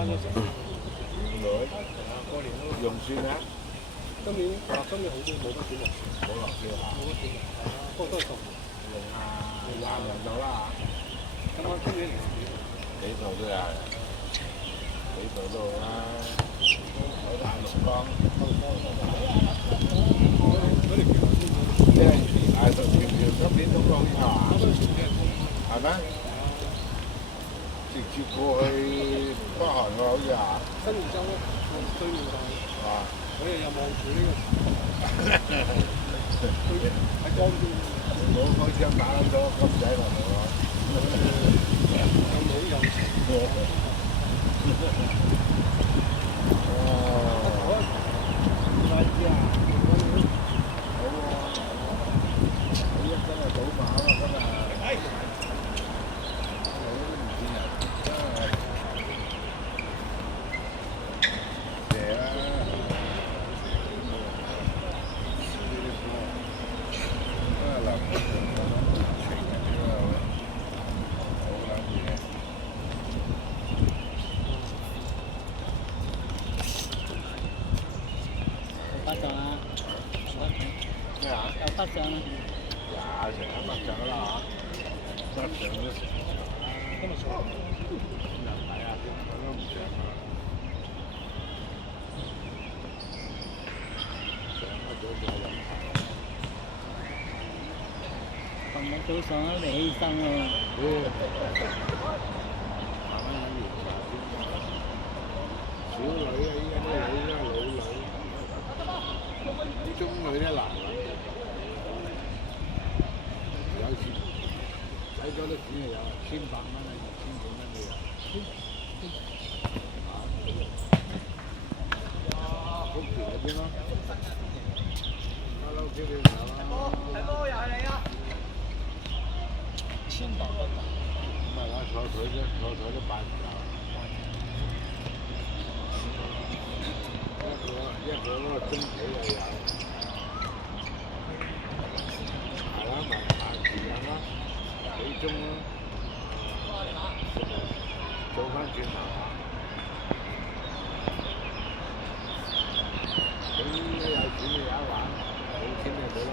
分咗成。女過年咯。用算啊？今年好啲，冇乜點落，冇落票啊？冇乜點落，不過都係10用人到啦咁啱今年嚟幾度都有，幾度都好啦。好大綠江，嗰條橋即係藝術條今年通過好似話，係咩？直接過去北韓喎，好似話。新義州咯，對面就係。哇！我哋又望住呢個喺江邊。我開槍打咗金仔落嚟喎。又老又長。哦。快啲啊！好喎，你一真係賭馬咯，今日。北上啦，咩啊？有北上啦。成日北上啦嚇，北上都成。今日上。係啊，我都唔上啊。上咗早上飲茶。琴日早上都未起身喎。小女啊，依家啲女都係老女，啲中女咧難揾。有錢使咗啲錢就有，1,800蚊啊，2,000幾蚊都有。福田嗰邊咯，馬騮車你唔有啦。睇波又係你啊！1,800蚊。唔係啦，坐腿都買唔到。一個嗰個中企又有，係啦，埋時間啦，幾鐘啦，做翻轉頭啊！咁有錢就有得玩，冇錢就冇得玩。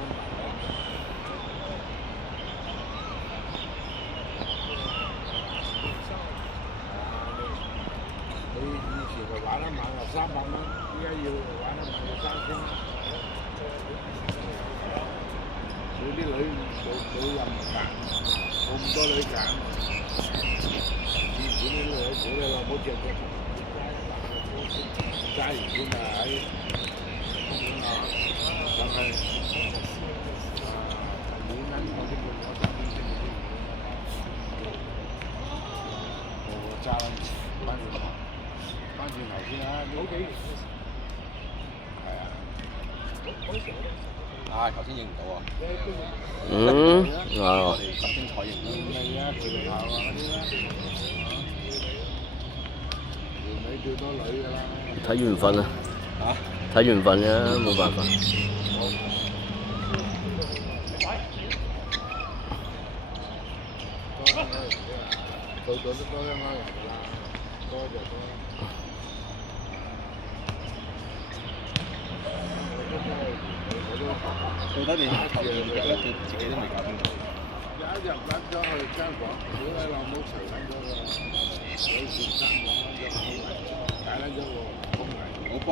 你以前就玩一晚就300蚊，依家要玩一晚要3000蚊。佢啲女冇任揀，冇咁多女揀。以前啲女仔咧話冇隻隻揸完先啊喺咁啊，但係冇撚我啲叫我揸啲先我揸翻轉頭。翻轉頭先啦，好幾年係啊！啊，頭先影唔到啊！係。特精彩影你啊，條頭啊嗰啲啦，條尾最多女㗎啦。睇緣分啊！睇緣分啫，冇辦法。度度都多一啱人㗎啦，多就多。到底你頭2日咧，佢自己都未搞清楚。有一日揾咗去間房，屌你老母除撚咗個女士間房，解撚咗個空位。好波。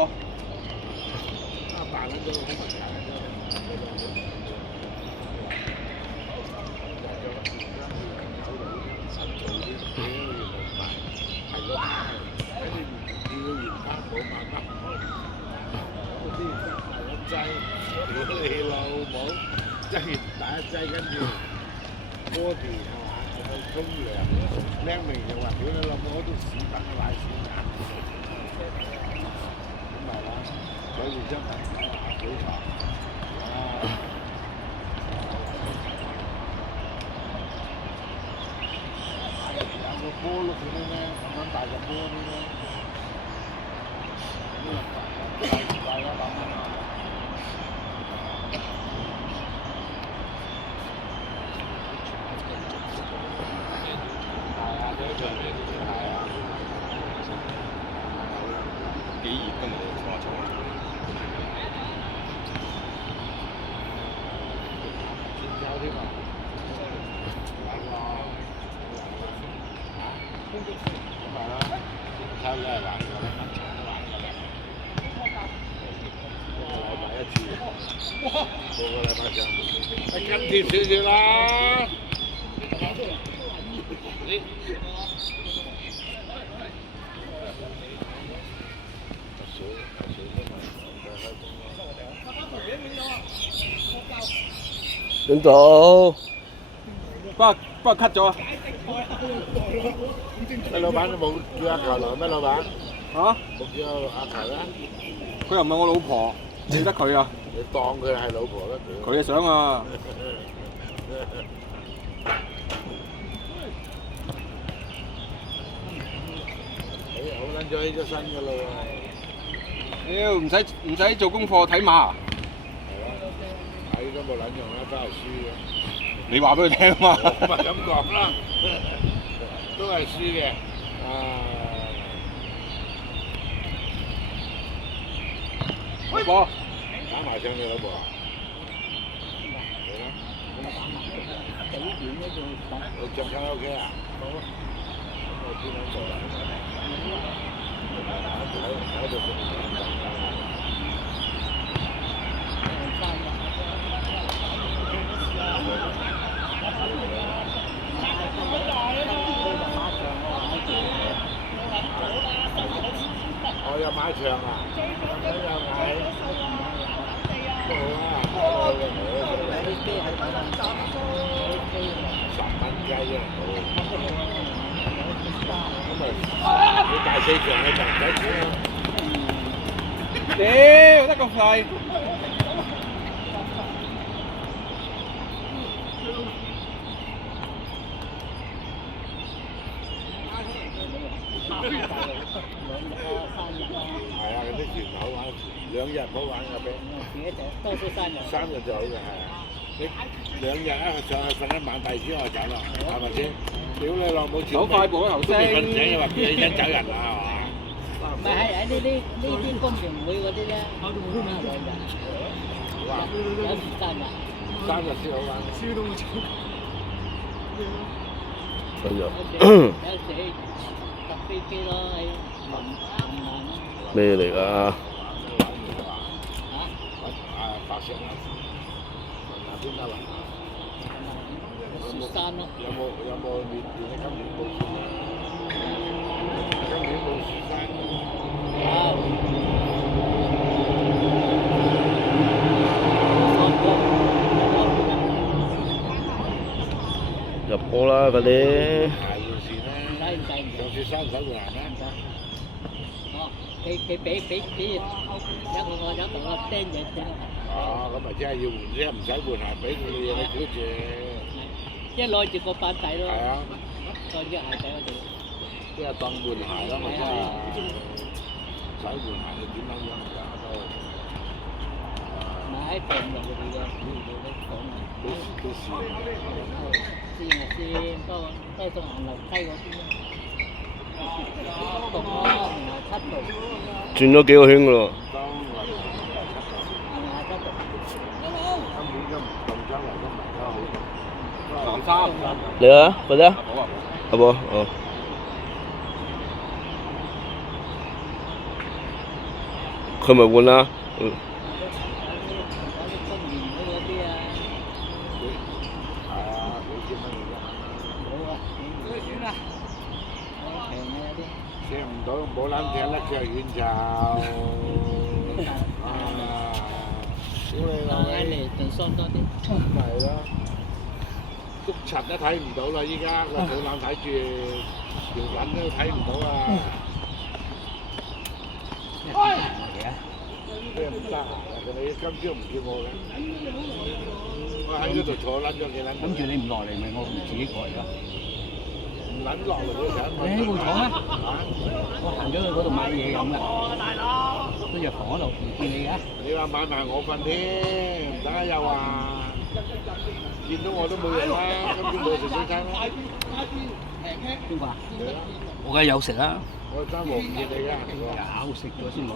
扮撚咗個空位，解撚咗。係個牌，跟住叫佢原卡冇買得，嗰啲第一劑，屌你老母，劑完第一劑跟住body係嘛，去沖涼，靚明就話屌你老母，我都屎等賴屎眼，咁咪啦，攞住張凳幾床，有個波碌嗰啲咧，咁樣大個波啲咧，大100蚊啊！係啊，係啦，睇你係玩㗎啦，玩㗎啦，個禮拜一次，個禮拜上，跟貼少少啦。領導，不過 cut 咗啊！咩老闆都冇叫阿球來咩老闆？嚇？冇叫阿球啦？佢又唔係我老婆，記得佢啊！你當佢係老婆啦，佢想啊！好撚咗起咗身㗎啦喎！屌唔使做功課睇馬，睇都冇撚用啦，都係輸嘅。你話俾佢聽啊嘛！我咪咁講啦，都係輸嘅。啊！老婆，打麻將嘅老婆。幾點咧就打？你着卡拉 OK 啊？好啊。我邊撚做啊？喺度。我有馬場啊！有嗌。都好啊！10蚊雞啫，咁咪你大4場你就唔使錢啦。屌得咁快！係啊，嗰啲團好玩，2日唔好玩嘅俾。多數生日。3日就好嘅係啊，你2日啊上去瞓一晚，第2天我走啦，係咪先？屌你老母！好快步啊頭先！瞓醒又話叫你走人啦，係嘛？唔係喺呢啲公營會嗰啲咧，2日。有時間啊！3日先好玩。有時搭飛機咯，喺雲南。咩嚟㗎？白石啊！雲南邊得啦？雪山咯。有冇面見今年冇雪啊？今年冇雪山。入波啦嗰啲。大件事啦！上雪山手會難咩？哦，佢俾一個釘嘢啫。哦，咁咪真係要換啫，唔使換係俾佢哋你估住。一攞住個板底咯。係啊。再啲鞋底嗰度。即係當換鞋咯，咪真係。使換鞋你點樣樣㗎都？買喺平入嗰啲嘅，都試。試多數行樓梯嗰邊咯。動咯，然後7度。轉咗幾個圈㗎咯。當我7度。今年咁動出嚟都唔係好。嚟啊，快啲啊！好唔好？哦。佢咪換啦？嗯。射唔到冇撚踢甩腳遠就啊！屌你老味！嚟定鬆多啲。咪係咯，篤柒都睇唔到啦！依家個肚腩睇住條撚都睇唔到啊！咩唔得閒啊？你今朝唔叫我嘅，我喺嗰度坐撚咗幾撚？跟住你唔落嚟咪我自己過嚟咯。唔撚落嚟嘅時候，你喺會廠咩？我行咗去嗰度買嘢飲㗎。都藥房嗰度唔見你嘅。你話買埋我份添，等下又話見到我都冇用啦，今朝冇食早餐啦。邊個啊？我梗係有食啦。我3毫唔見你㗎。有食咗先落。